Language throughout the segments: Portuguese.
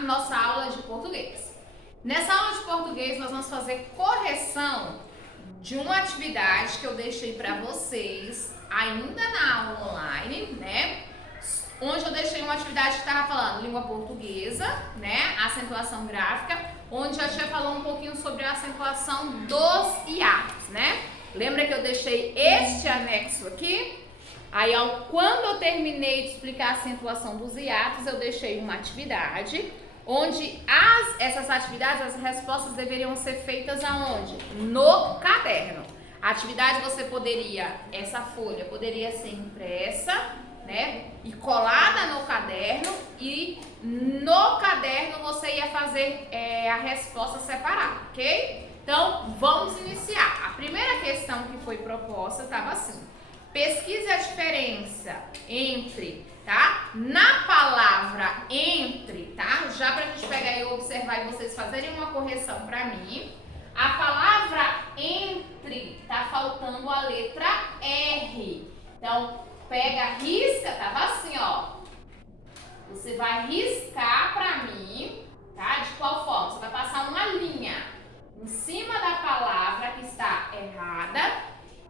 nossa aula de português. Nessa aula de português, nós vamos fazer correção de uma atividade que eu deixei para vocês ainda na aula online, né? Onde eu deixei uma atividade que estava falando língua portuguesa, né? Acentuação gráfica, onde a tia falou um pouquinho sobre a acentuação dos hiatos, né? Lembra que eu deixei este anexo aqui? Aí, quando eu terminei de explicar a acentuação dos hiatos, eu deixei uma atividade onde essas atividades, as respostas deveriam ser feitas aonde? No caderno. A atividade essa folha poderia ser impressa, né, e colada no caderno, e no caderno você ia fazer a resposta separada, ok? Então, vamos iniciar. A primeira questão que foi proposta estava assim: pesquise a diferença entre, tá? Na palavra entre, tá? Já pra gente pegar e observar e vocês fazerem uma correção pra mim. A palavra entre, tá faltando a letra R. Então, pega, risca, tava assim, ó. Você vai riscar pra mim, tá? De qual forma? Você vai passar uma linha em cima da palavra que está errada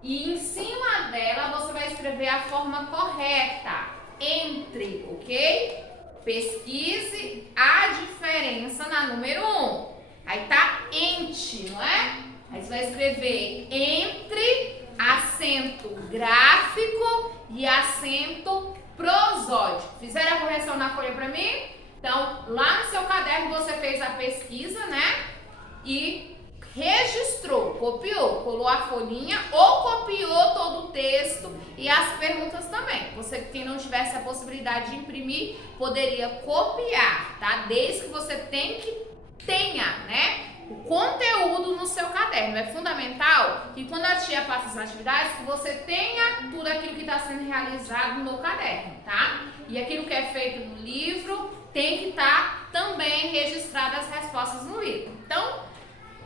e em cima dela você vai escrever a forma correta, entre, ok? Pesquise a diferença na número 1. Aí tá ente, não é? Aí você vai escrever entre acento gráfico e acento prosódico. Fizeram a correção na folha pra mim? Então, lá no seu caderno você fez a pesquisa, né? E registrou, copiou, colou a folhinha ou copiou todo o texto e as perguntas também. Você, quem não tivesse a possibilidade de imprimir, poderia copiar, tá? Desde que você tenha, né, o conteúdo no seu caderno. É fundamental que quando a tia passa as atividades, que você tenha tudo aquilo que está sendo realizado no caderno, tá? E aquilo que é feito no livro tem que estar também registrado as respostas no livro. Então,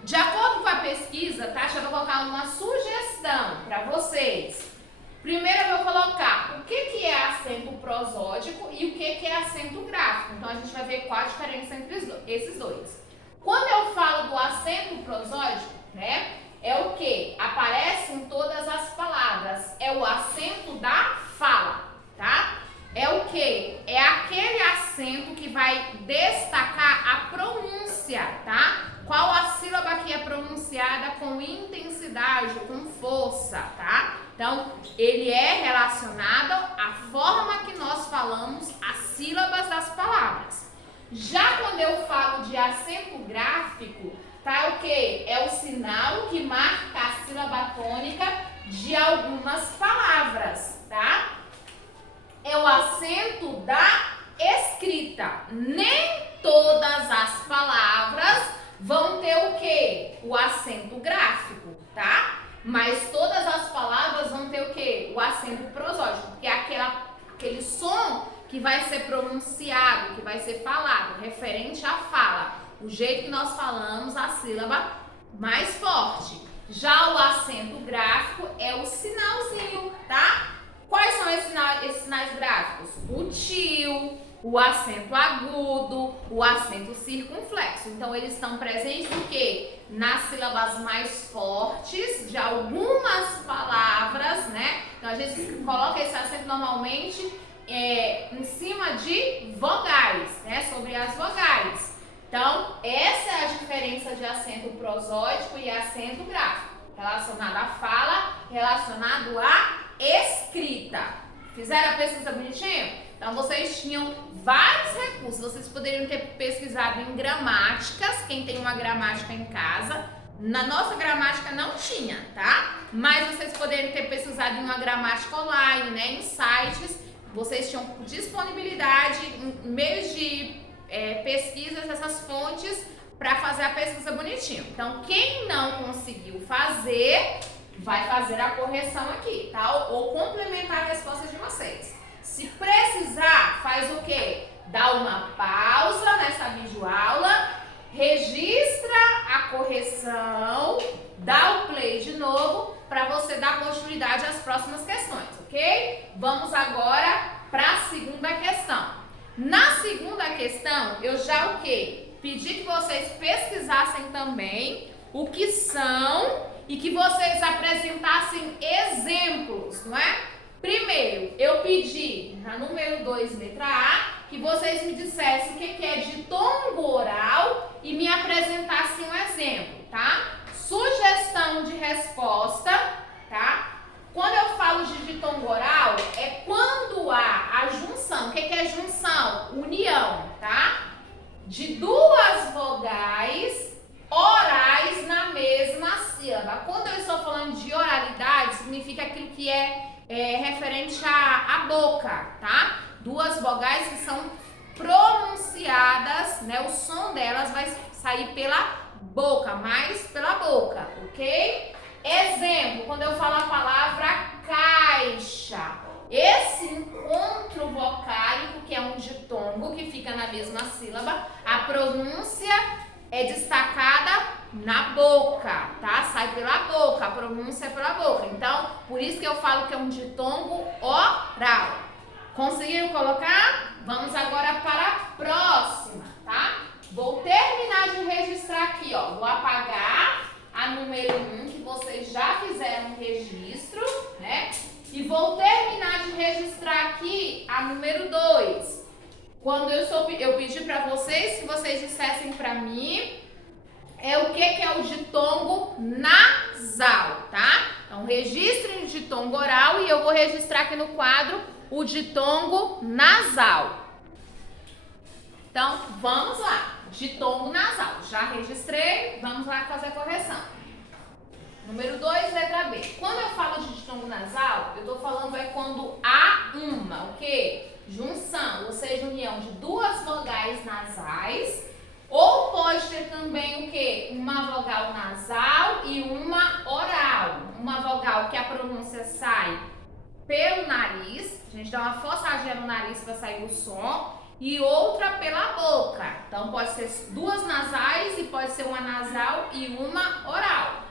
de acordo com a pesquisa, tá? Deixa eu colocar uma sugestão para vocês. Primeiro eu vou colocar o que é acento prosódico e o que é acento gráfico. Então a gente vai ver qual a diferença entre esses dois. Quando eu falo do acento prosódico, né? É o que? Aparece em todas as palavras. É o acento da fala, tá? É o que? É aquele acento que vai destacar a pronúncia, tá? Qual a sílaba que é pronunciada com intensidade, com força, tá? Então, ele é relacionado à forma que nós falamos as sílabas das palavras. Já quando eu falo de acento gráfico, tá? O que? É o sinal que marca a sílaba tônica de algumas palavras, tá? É o acento da escrita. Nem todas as palavras vão ter o quê? O acento gráfico, tá? Mas todas as palavras vão ter o quê? O acento prosódico, que é aquele som que vai ser pronunciado, que vai ser falado, referente à fala. O jeito que nós falamos a sílaba mais forte. Já o acento gráfico é o sinalzinho, tá? Quais são esses sinais gráficos? O tio, o acento agudo, o acento circunflexo. Então, eles estão presentes no quê? Nas sílabas mais fortes de algumas palavras, né? Então, a gente coloca esse acento normalmente em cima de vogais, né? Sobre as vogais. Então, essa é a diferença de acento prosódico e acento gráfico. Relacionado à fala, relacionado à escrita. Fizeram a pesquisa bonitinho? Então, vocês tinham vários recursos. Vocês poderiam ter pesquisado em gramáticas, quem tem uma gramática em casa. Na nossa gramática não tinha, tá? Mas vocês poderiam ter pesquisado em uma gramática online, né? Em sites. Vocês tinham disponibilidade em meios de pesquisas dessas fontes para fazer a pesquisa bonitinho. Então, quem não conseguiu fazer, vai fazer a correção aqui, tá? Ou complementar a resposta de vocês. Se precisar, faz o quê? Dá uma pausa nessa videoaula, registra a correção, dá o play de novo para você dar continuidade às próximas questões, ok? Vamos agora para a segunda questão. Na segunda questão, eu já o quê? Pedi que vocês pesquisassem também o que são e que vocês apresentassem exemplos, não é? Primeiro, eu pedi, na número 2, letra A, que vocês me dissessem o que é ditongo oral e me apresentassem um exemplo, tá? Sugestão de resposta, tá? Quando eu falo de ditongo oral, é quando há a junção. O que é junção? União, tá? De duas vogais orais na mesma sílaba. Quando eu estou falando de oralidade, significa aquilo que é referente à boca, tá? Duas vogais que são pronunciadas, né? O som delas vai sair pela boca, mais pela boca, ok? Exemplo, quando eu falo a palavra caixa, esse encontro vocálico, que é um ditongo, que fica na mesma sílaba, a pronúncia é destacada na boca, tá? Sai pela boca, a pronúncia é pela boca. Então, por isso que eu falo que é um ditongo oral. Conseguiram colocar? Vamos agora para a próxima, tá? Vou terminar de registrar aqui, ó. Vou apagar a número 1, que vocês já fizeram o registro, né? E vou terminar de registrar aqui a número 2. Quando eu pedi para vocês que vocês dissessem para mim o que é o ditongo nasal, tá? Então, registrem o ditongo oral e eu vou registrar aqui no quadro o ditongo nasal. Então, vamos lá. Ditongo nasal. Já registrei, vamos lá fazer a correção. Número 2, letra B. Quando eu falo de ditongo nasal, eu estou falando quando há uma, o quê? Junção, ou seja, união de duas vogais nasais, ou pode ter também o quê? Uma vogal nasal e uma oral. Uma vogal que a pronúncia sai pelo nariz, a gente dá uma forçadinha no nariz para sair o som, e outra pela boca. Então pode ser duas nasais e pode ser uma nasal e uma oral.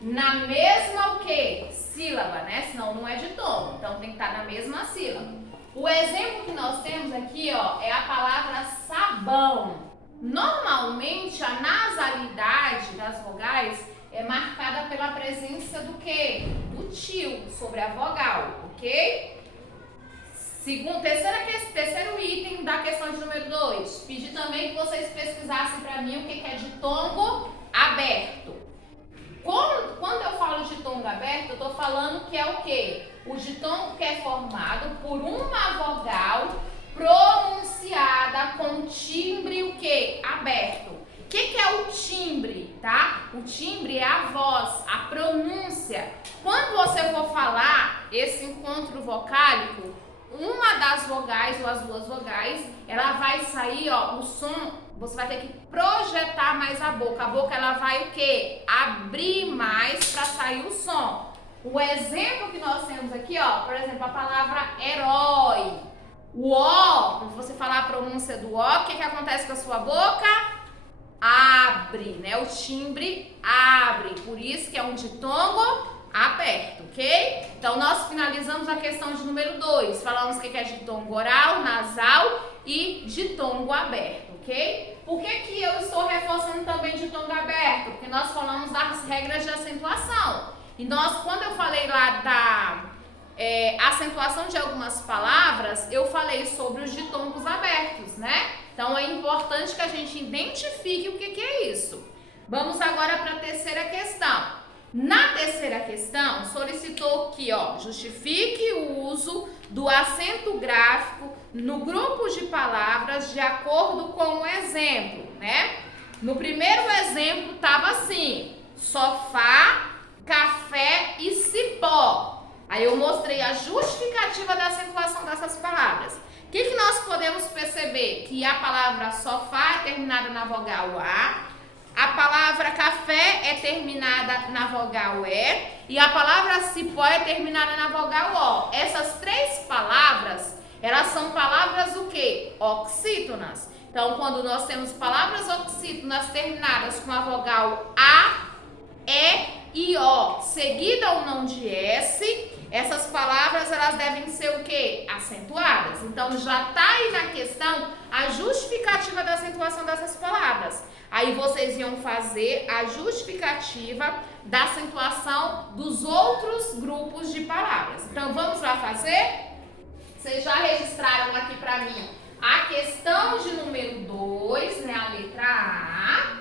Na mesma o quê? Sílaba, né? Senão não é ditongo. Então tem que estar na mesma sílaba. O exemplo que nós temos aqui, ó, é a palavra sabão. Normalmente a nasalidade das vogais é marcada pela presença do quê? Do tio sobre a vogal, ok? Terceiro item da questão de número 2. Pedi também que vocês pesquisassem para mim o que é ditongo aberto. Quando eu falo ditongo aberto, eu estou falando que é o quê? O ditongo que é formado por uma vogal pronunciada com timbre o quê? Aberto. O que é o timbre, tá? O timbre é a voz, a pronúncia. Quando você for falar esse encontro vocálico, uma das vogais ou as duas vogais, ela vai sair, ó, o som, você vai ter que projetar mais a boca. A boca, ela vai o quê? Abrir mais para sair o som. O exemplo que nós temos aqui, ó, por exemplo, a palavra herói. O O, quando você falar a pronúncia do O, o que acontece com a sua boca? Abre, né? O timbre abre. Por isso que é um ditongo aberto, ok? Então, nós finalizamos a questão de número 2. Falamos o que é ditongo oral, nasal e ditongo aberto, ok? Por que eu estou reforçando também ditongo aberto? Porque nós falamos das regras de acentuação. E quando eu falei lá da acentuação de algumas palavras, eu falei sobre os ditongos abertos, né? Então, é importante que a gente identifique o que é isso. Vamos agora para a terceira questão. Na terceira questão, solicitou que, ó, justifique o uso do acento gráfico no grupo de palavras de acordo com o exemplo, né? No primeiro exemplo estava assim: sofá, café e cipó. Aí eu mostrei a justificativa da acentuação dessas palavras. O que nós podemos perceber? Que a palavra sofá é terminada na vogal A, a palavra café é terminada na vogal E e a palavra cipó é terminada na vogal O. Essas três palavras, elas são palavras o quê? Oxítonas. Então, quando nós temos palavras oxítonas terminadas com a vogal A, E e O, seguida ou não de S, essas palavras elas devem ser o quê? Acentuadas. palavras. Então, já está aí na questão a justificativa da acentuação dessas palavras. Aí vocês iam fazer a justificativa da acentuação dos outros grupos de palavras. Então, vamos lá fazer? Vocês já registraram aqui para mim a questão de número 2, né, a letra A.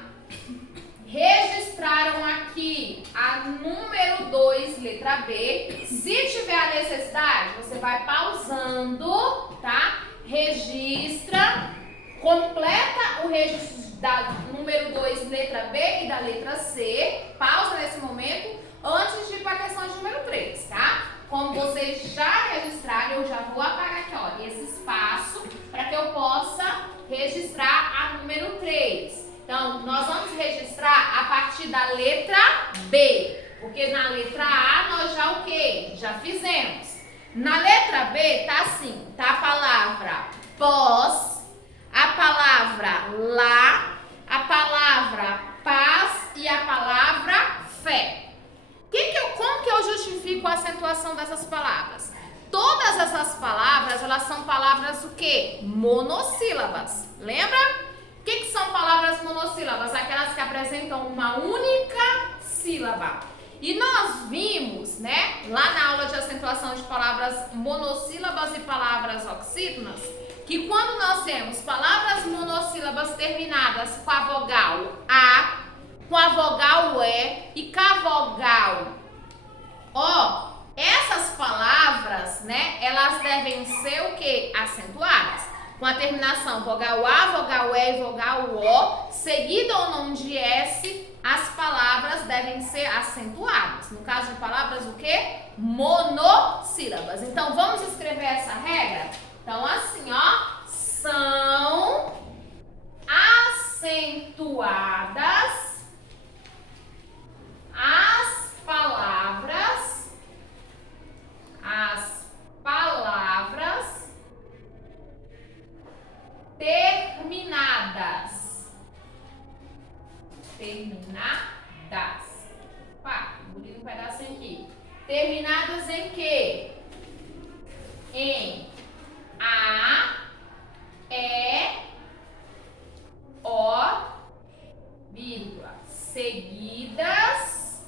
Registraram aqui a número 2, letra B. Se tiver a necessidade, você vai pausando, tá? Registra, completa o registro da número 2, letra B e da letra C. Pausa nesse momento antes de ir para a questão de número 3, tá? Como vocês já registraram, eu já vou apagar aqui, ó, esse espaço para que eu possa registrar a número 3. Então, nós vamos registrar a partir da letra B, porque na letra A nós já o quê? Já fizemos. Na letra B tá assim, tá a palavra pós, a palavra lá, a palavra paz e a palavra fé. Como que eu justifico a acentuação dessas palavras? Todas essas palavras, elas são palavras o quê? Monossílabas. Lembra? O que são palavras monossílabas? Aquelas que apresentam uma única sílaba. E nós vimos, né, lá na aula de acentuação de palavras monossílabas e palavras oxítonas, que quando nós temos palavras monossílabas terminadas com a vogal A, com a vogal E com a vogal O, essas palavras, né, elas devem ser o quê? Acentuadas. Com a terminação vogal A, vogal E e vogal O, seguida ou não de S, as palavras devem ser acentuadas. No caso de palavras, o quê? Monossílabas. Então, vamos escrever essa regra? Então, assim, ó, são acentuadas as palavras terminadas. Pá, engoli um pedacinho aqui. Terminadas em quê? Em A, E, O, vírgula, seguidas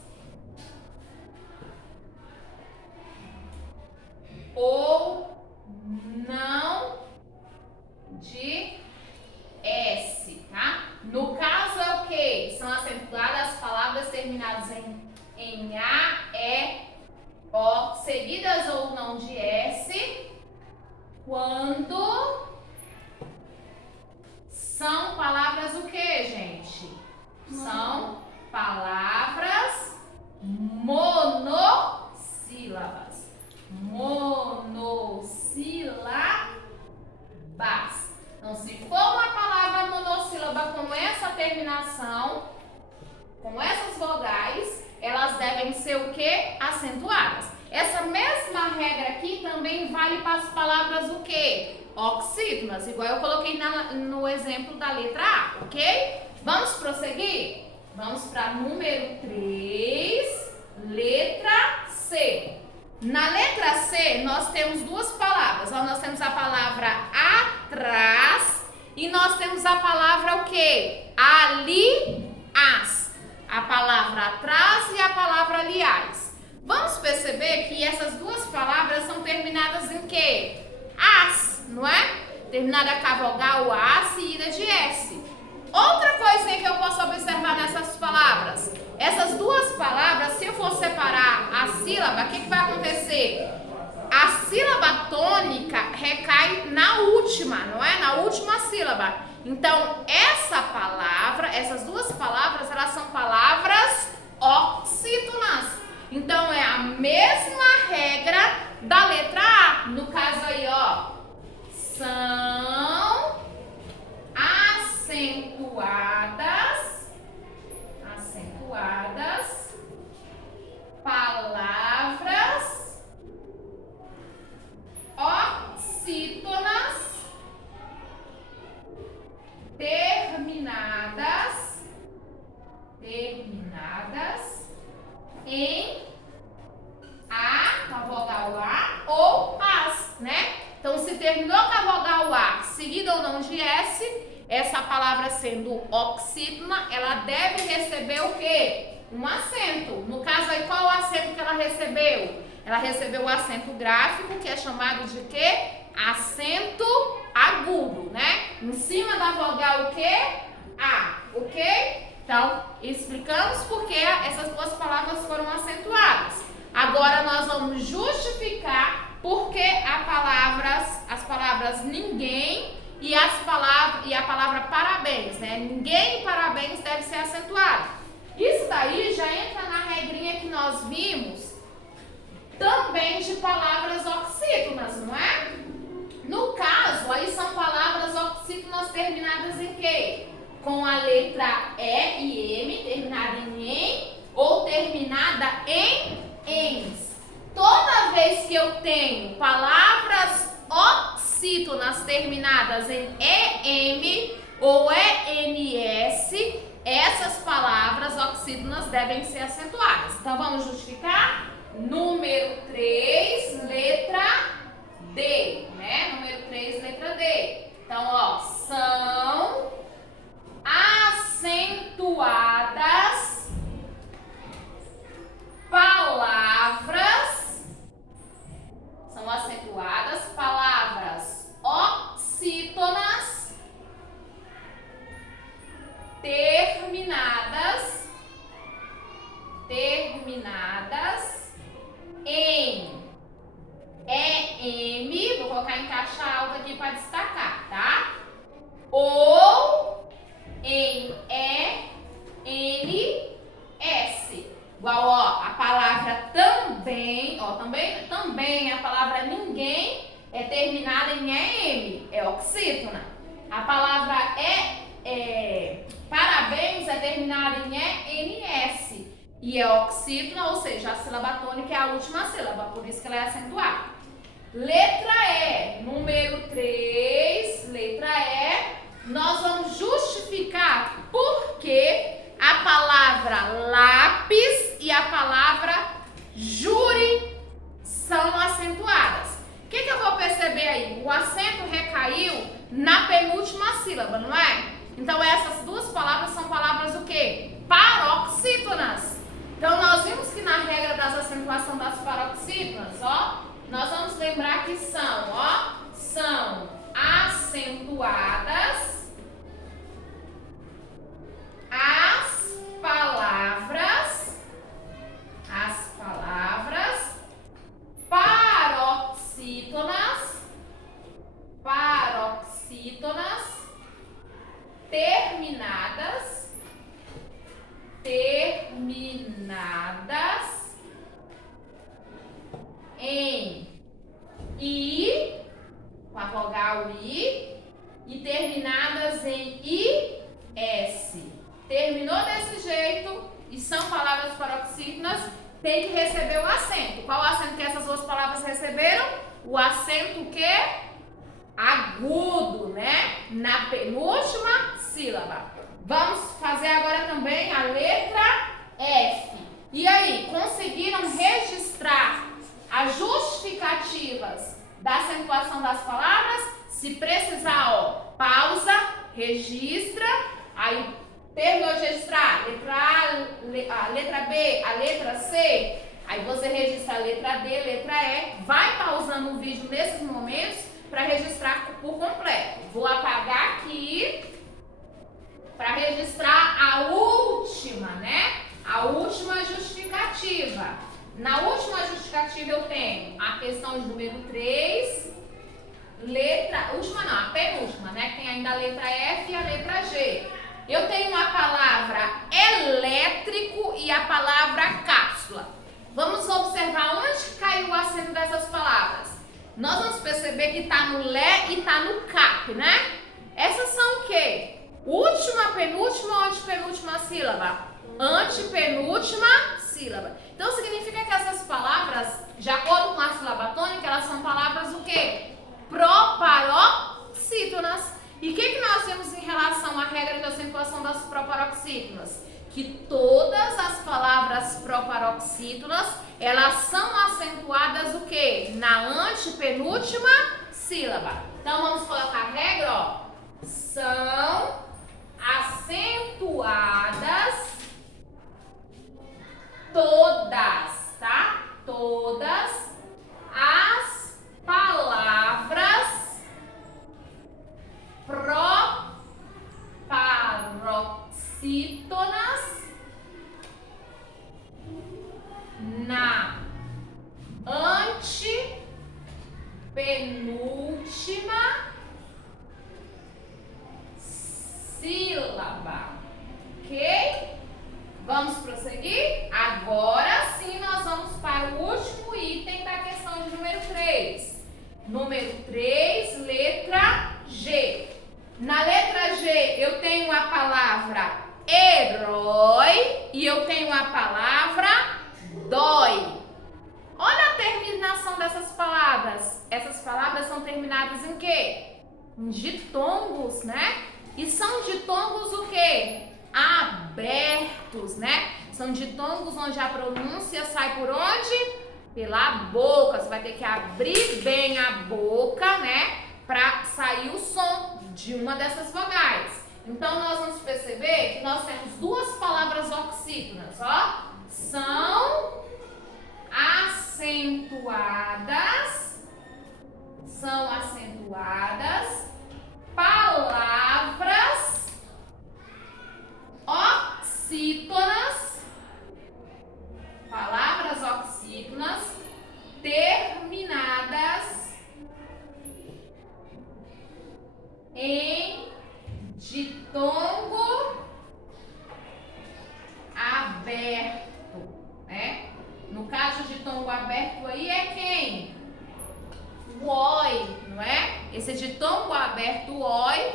ou não de S, tá? No caso é o que? São acentuadas as palavras terminadas em A, E, O, seguidas ou não de S, quando são palavras o que, gente? São palavras monossílabas. Monossílabas. Então, se for uma palavra monossílaba com essa terminação, com essas vogais, elas devem ser o quê? Acentuadas. Essa mesma regra aqui também vale para as palavras o quê? Oxítonas, igual eu coloquei no exemplo da letra A, ok? Vamos prosseguir? Vamos para número 3, letra C. Na letra C, nós temos duas palavras. Nós temos a palavra atrás e nós temos a palavra o quê? Aliás. A palavra atrás e a palavra aliás. Vamos perceber que essas duas palavras são terminadas em quê? As, não é? Terminada com a vogal A seguida de S. Outra coisinha que eu posso observar nessas palavras. Essas duas palavras, se eu for separar a sílaba, o que vai acontecer? A sílaba tônica recai na última, não é? Na última sílaba. Então, essas duas palavras, elas são palavras oxítonas. Então, é a mesma regra da letra A. No caso aí, ó, são acentuadas palavras oxítonas terminadas em A, com a vogal A, ou as, né? Então, se coloca a vogal A seguida ou não de S, essa palavra sendo oxítona, ela deve receber o quê? Um acento. No caso aí, qual o acento que ela recebeu? Ela recebeu o acento gráfico, que é chamado de quê? Acento agudo, né? Em cima da vogal o quê? A, ok? Então, explicamos por que essas duas palavras foram acentuadas. Agora nós vamos justificar por que as palavras ninguém e a palavra parabéns, né? Ninguém e parabéns deve ser acentuado. Isso daí já entra na regrinha que nós vimos também de palavras oxítonas, não é? No caso, aí são palavras oxítonas terminadas em quê? Com a letra E e M, terminada em ou terminada em ens. Toda vez que eu tenho palavras oxítonas terminadas em EM ou ENS, essas palavras oxítonas devem ser acentuadas. Então, vamos justificar? Número 3, letra D, né? Número 3, letra D. Então, ó, são acentuadas palavras oxítonas terminadas em EM, vou colocar em caixa alta aqui para destacar, tá? Ou em ENS. Igual, ó, a palavra também, ó, também a palavra ninguém é terminada em EM, é oxítona. A palavra parabéns é terminada em ENS e é oxítona, ou seja, a sílaba tônica é a última sílaba, por isso que ela é acentuada. Letra E, número 3, letra E, nós vamos justificar por que a palavra lápis e a palavra júri são acentuadas. O que eu vou perceber aí? O acento recaiu na penúltima sílaba, não é? Então essas duas palavras são palavras o quê? Paroxítonas. Então nós vimos que na regra das acentuações das paroxítonas, ó, nós vamos lembrar que são acentuadas as palavras paroxítonas terminadas em I, com a vogal I, e terminadas em IS. Terminou desse jeito e são palavras paroxítonas, tem que receber o acento. Qual o acento que essas duas palavras receberam? O acento que? Agudo, né? Na penúltima sílaba. Vamos fazer agora também a letra F. E aí, conseguiram registrar as justificativas da acentuação das palavras? Se precisar, ó, pausa, registra, aí terminou de registrar letra A, a letra B, a letra C, aí você registra a letra D, letra E, vai pausando o vídeo nesses momentos para registrar por completo. Vou apagar aqui para registrar a última, né? A última justificativa. Na última justificativa eu tenho a questão de número 3, a penúltima, né? Tem ainda a letra F e a letra G. Eu tenho a palavra elétrico e a palavra cápsula. Vamos observar onde caiu o acento dessas palavras. Nós vamos perceber que está no lé e está no cap, né? Essas são o quê? Última, penúltima ou antepenúltima sílaba? Antepenúltima sílaba. Então significa que essas palavras, de acordo com a sílaba tônica, elas são palavras o quê? Proparoxítonas. E o que nós vemos em relação à regra de acentuação das proparoxítonas? Que todas as palavras proparoxítonas, elas são acentuadas o quê? Na antepenúltima sílaba. Então vamos colocar a regra, ó. São acentuadas todas, tá? Todas as palavras proparoxítonas na antepenúltima sílaba, ok? Vamos prosseguir? Agora sim nós vamos para o último item da questão de número 3. Número 3, letra G. Na letra G eu tenho a palavra herói e eu tenho a palavra dói. Olha a terminação dessas palavras. Essas palavras são terminadas em quê? Em ditongos, né? E são ditongos o quê? Abertos, né? São ditongos onde a pronúncia sai por onde? Pela boca. Você vai ter que abrir bem a boca, né? Para sair o som de uma dessas vogais. Então, nós vamos perceber que nós temos duas palavras oxítonas, ó. São acentuadas palavras oxítonas terminadas em ditongo aberto, né? No caso de ditongo aberto aí é quem? O oi, não é? Esse ditongo aberto, o oi,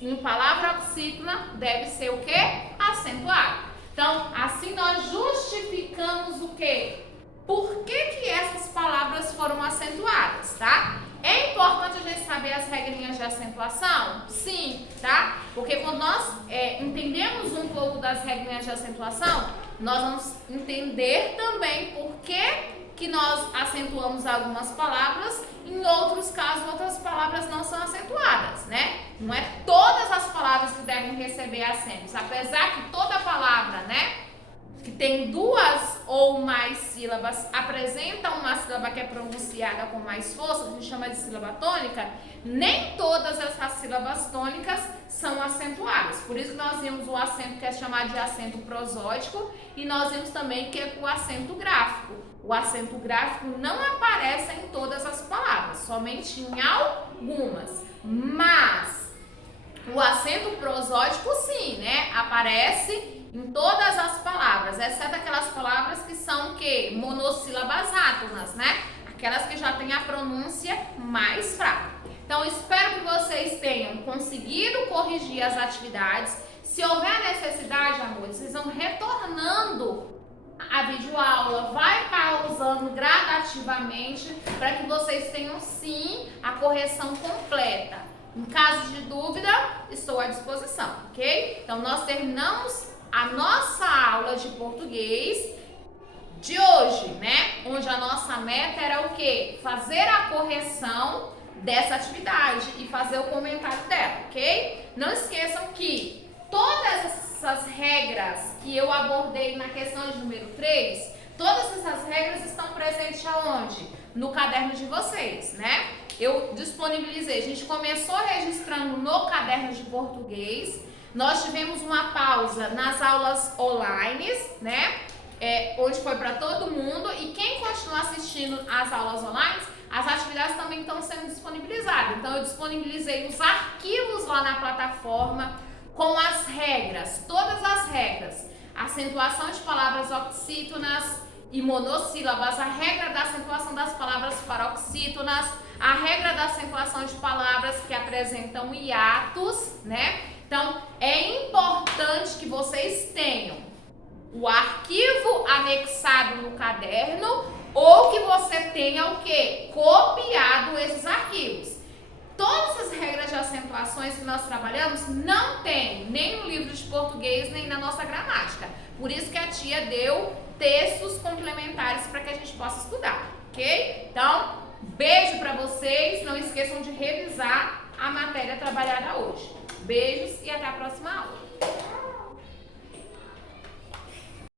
em palavra oxítona, deve ser o quê? Acentuado. Então, assim nós justificamos o quê? Por que essas palavras foram acentuadas, tá? É importante a gente saber as regrinhas de acentuação? Sim, tá? Porque quando nós entendemos um pouco das regrinhas de acentuação, nós vamos entender também por que nós acentuamos algumas palavras, em outros casos, outras palavras não são acentuadas, né? Não é todas as palavras que devem receber acentos, apesar que toda palavra, né, que tem duas ou mais sílabas, apresenta uma sílaba que é pronunciada com mais força, que a gente chama de sílaba tônica, nem todas essas sílabas tônicas são acentuadas. Por isso que nós vimos o acento que é chamado de acento prosódico e nós vimos também que é o acento gráfico. O acento gráfico não aparece em todas as palavras, somente em algumas. Mas o acento prosódico sim, né? Aparece em todas as palavras, exceto aquelas palavras que são o quê? Monossílabas átonas, né? Aquelas que já têm a pronúncia mais fraca. Então, espero que vocês tenham conseguido corrigir as atividades. Se houver necessidade, amores, vocês vão retornando a videoaula, vai pausando gradativamente para que vocês tenham sim a correção completa. Em caso de dúvida, estou à disposição, ok? Então, nós terminamos a nossa aula de português de hoje, né? Onde a nossa meta era o quê? Fazer a correção dessa atividade e fazer o comentário dela, ok? Não esqueçam que todas essas regras que eu abordei na questão de número 3, todas essas regras estão presentes aonde? No caderno de vocês, né? Eu disponibilizei, a gente começou registrando no caderno de português, nós tivemos uma pausa nas aulas online, né? Onde foi para todo mundo, e quem continua assistindo as aulas online, as atividades também estão sendo disponibilizadas. Então, eu disponibilizei os arquivos lá na plataforma com as regras, todas as regras. Acentuação de palavras oxítonas e monossílabas, a regra da acentuação das palavras paroxítonas, a regra da acentuação de palavras que apresentam hiatos, né? Então, é importante que vocês tenham o arquivo anexado no caderno ou que você tenha o quê? Copiado esses arquivos. Todas as regras de acentuações que nós trabalhamos não tem nem no livro de português, nem na nossa gramática. Por isso que a tia deu textos complementares para que a gente possa estudar, ok? Então, Beijo para vocês. Não esqueçam de revisar a matéria trabalhada hoje. Beijos e até a próxima aula.